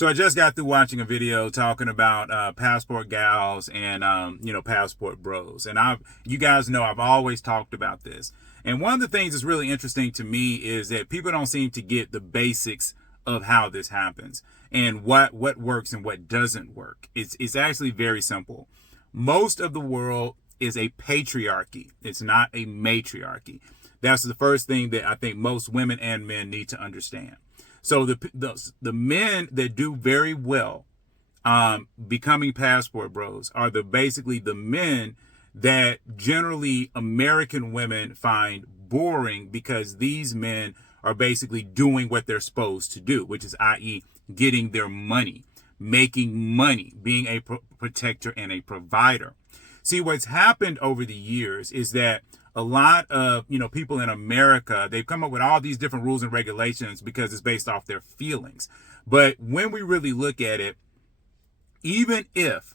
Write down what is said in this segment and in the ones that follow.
So I just got through watching a video talking about passport gals and passport bros, and you guys know I've always talked about this. And one of the things that's really interesting to me is that people don't seem to get the basics of how this happens and what works and what doesn't work. It's actually very simple. Most of the world is a patriarchy. It's not a matriarchy. That's the first thing that I think most women and men need to understand. So the men that do very well becoming passport bros are basically the men that generally American women find boring, because these men are basically doing what they're supposed to do, which is, i.e., getting their money, making money, being a protector and a provider. See, what's happened over the years is that a lot of, people in America, they've come up with all these different rules and regulations because it's based off their feelings. But when we really look at it, even if,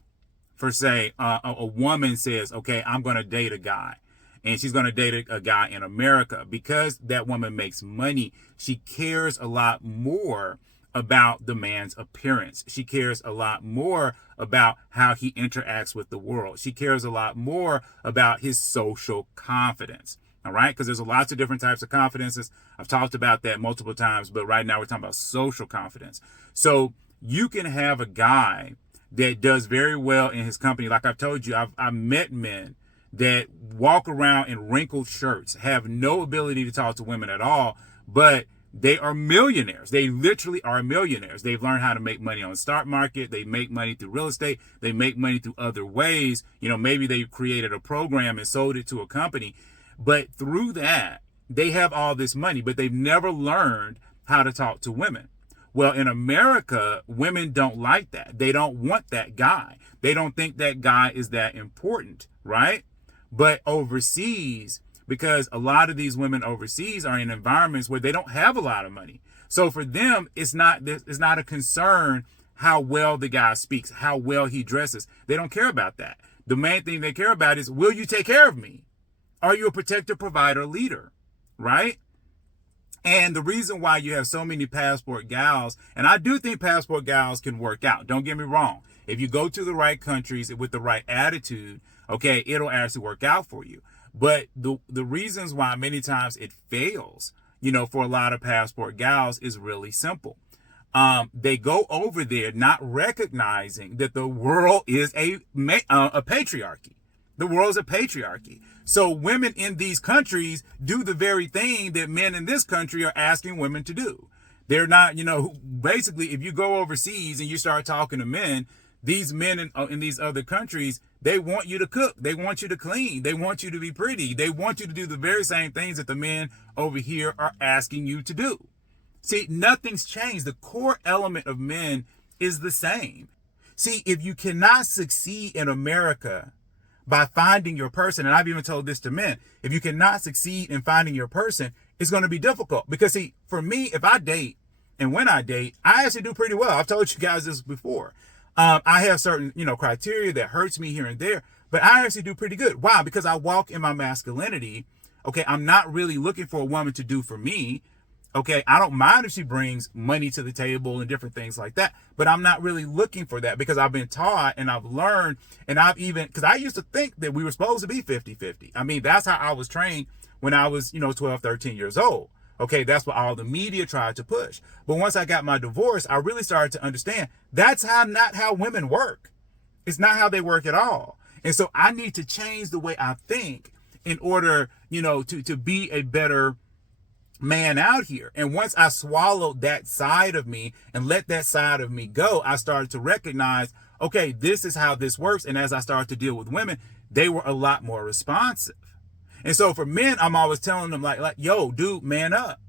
for say, a woman says, okay, I'm going to date a guy, and she's going to date a guy in America, because that woman makes money, she cares a lot more about the man's appearance. She cares a lot more about how he interacts with the world. She cares a lot more about his social confidence. All right? Because there's lots of different types of confidences. I've talked about that multiple times, but right now we're talking about social confidence. So you can have a guy that does very well in his company. Like I've told you, I've met men that walk around in wrinkled shirts, have no ability to talk to women at all, but they are millionaires. They literally are millionaires. They've learned how to make money on the stock market. They make money through real estate. They make money through other ways. Maybe they created a program and sold it to a company. But through that, they have all this money, but they've never learned how to talk to women. Well, in America, women don't like that. They don't want that guy. They don't think that guy is that important, right? But overseas, because a lot of these women overseas are in environments where they don't have a lot of money. So for them, it's not a concern how well the guy speaks, how well he dresses. They don't care about that. The main thing they care about is, will you take care of me? Are you a protector, provider, leader? Right? And the reason why you have so many passport gals, and I do think passport gals can work out. Don't get me wrong. If you go to the right countries with the right attitude, okay, it'll actually work out for you. But the reasons why many times it fails, for a lot of passport gals is really simple. They go over there not recognizing that the world is a patriarchy. The world's a patriarchy. So women in these countries do the very thing that men in this country are asking women to do. They're not, basically, if you go overseas and you start talking to men, these men in these other countries, they want you to cook. They want you to clean. They want you to be pretty. They want you to do the very same things that the men over here are asking you to do. See, nothing's changed. The core element of men is the same. See, if you cannot succeed in America by finding your person, and I've even told this to men, if you cannot succeed in finding your person, it's going to be difficult. Because see, for me, if I date, and when I date, I actually do pretty well. I've told you guys this before. I have certain, criteria that hurts me here and there, but I actually do pretty good. Why? Because I walk in my masculinity. Okay, I'm not really looking for a woman to do for me. Okay, I don't mind if she brings money to the table and different things like that, but I'm not really looking for that, because I've been taught and I've learned, and because I used to think that we were supposed to be 50-50. I mean, that's how I was trained when I was, 12, 13 years old. Okay, that's what all the media tried to push. But once I got my divorce, I really started to understand that's not how women work. It's not how they work at all. And so I need to change the way I think in order, to be a better man out here. And once I swallowed that side of me and let that side of me go, I started to recognize, okay, this is how this works. And as I started to deal with women, they were a lot more responsive. And so for men, I'm always telling them like, yo, dude, man up.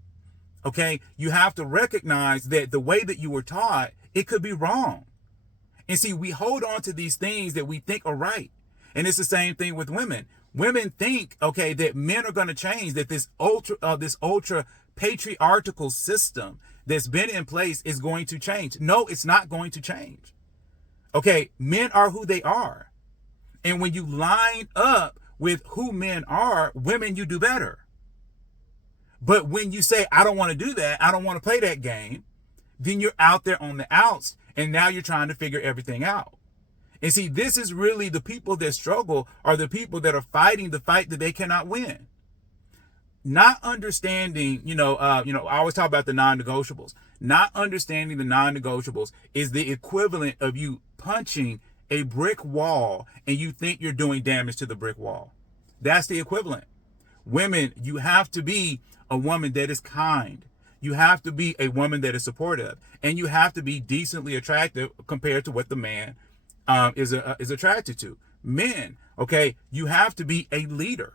Okay. You have to recognize that the way that you were taught, it could be wrong. And see, we hold on to these things that we think are right. And it's the same thing with women. Women think, okay, that men are going to change, that this ultra patriarchal system that's been in place is going to change. No, it's not going to change. Okay. Men are who they are. And when you line up with who men are, women, you do better. But when you say, I don't want to do that, I don't want to play that game, then you're out there on the outs And now you're trying to figure everything out. And see, this is really the people that struggle are the people that are fighting the fight that they cannot win. Not understanding, I always talk about the non-negotiables. Not understanding the non-negotiables is the equivalent of you punching a brick wall and you think you're doing damage to the brick wall. That's the equivalent. Women, you have to be a woman that is kind. You have to be a woman that is supportive, and you have to be decently attractive compared to what the man is attracted to. Men, okay, you have to be a leader.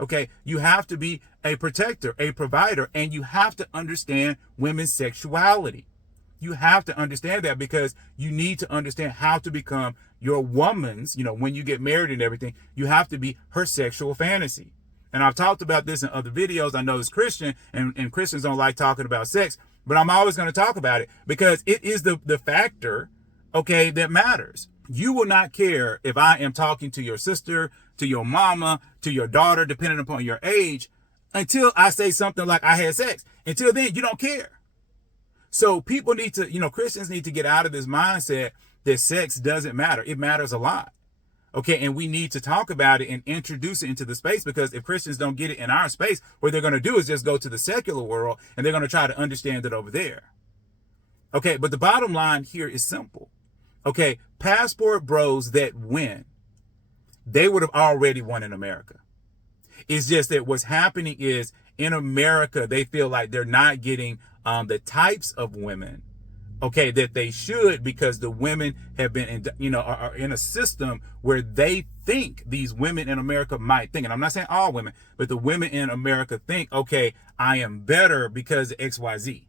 Okay, you have to be a protector, a provider, and you have to understand women's sexuality. You have to understand that because you need to understand how to become your woman's, when you get married and everything, you have to be her sexual fantasy. And I've talked about this in other videos. I know it's Christian, and Christians don't like talking about sex, but I'm always going to talk about it because it is the factor, okay, that matters. You will not care if I am talking to your sister, to your mama, to your daughter, depending upon your age, until I say something like I had sex. Until then, you don't care. So people need to, Christians need to get out of this mindset that sex doesn't matter. It matters a lot. Okay, and we need to talk about it and introduce it into the space, because if Christians don't get it in our space, what they're going to do is just go to the secular world and they're going to try to understand it over there. Okay, but the bottom line here is simple. Okay, passport bros that win, they would have already won in America. It's just that what's happening is in America, they feel like they're not getting the types of women, okay, that they should, because the women have been, are in a system where they think these women in America might think, and I'm not saying all women, but the women in America think, okay, I am better because of XYZ.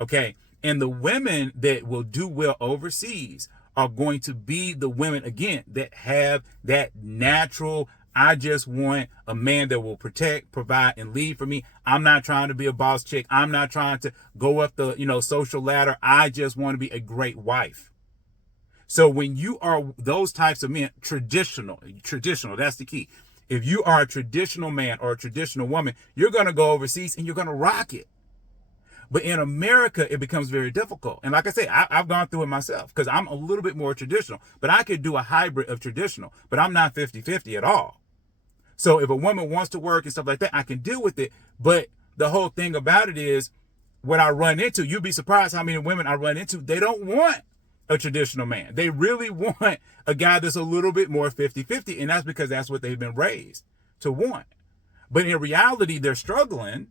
Okay. And the women that will do well overseas are going to be the women, again, that have that natural, I just want a man that will protect, provide, and lead for me. I'm not trying to be a boss chick. I'm not trying to go up the, social ladder. I just want to be a great wife. So when you are those types of men, traditional, that's the key. If you are a traditional man or a traditional woman, you're going to go overseas and you're going to rock it. But in America, it becomes very difficult. And like I say, I've gone through it myself because I'm a little bit more traditional, but I could do a hybrid of traditional, but I'm not 50-50 at all. So if a woman wants to work and stuff like that, I can deal with it. But the whole thing about it is what I run into, you'd be surprised how many women I run into, they don't want a traditional man. They really want a guy that's a little bit more 50-50. And that's because that's what they've been raised to want. But in reality, they're struggling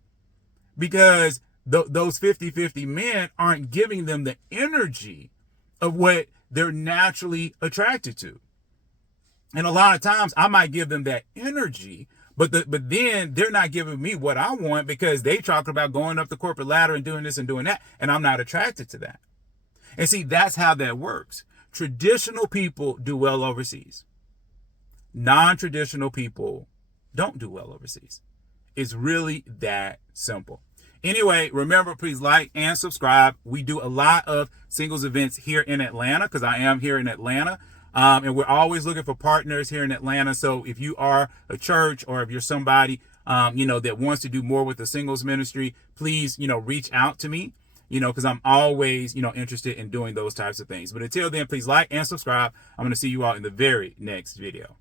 because those 50-50 men aren't giving them the energy of what they're naturally attracted to. And a lot of times I might give them that energy, but then they're not giving me what I want because they talk about going up the corporate ladder and doing this and doing that. And I'm not attracted to that. And see, that's how that works. Traditional people do well overseas. Non-traditional people don't do well overseas. It's really that simple. Anyway, remember, please like and subscribe. We do a lot of singles events here in Atlanta because I am here in Atlanta. And we're always looking for partners here in Atlanta. So if you are a church or if you're somebody, that wants to do more with the singles ministry, please, reach out to me, because I'm always, interested in doing those types of things. But until then, please like and subscribe. I'm going to see you all in the very next video.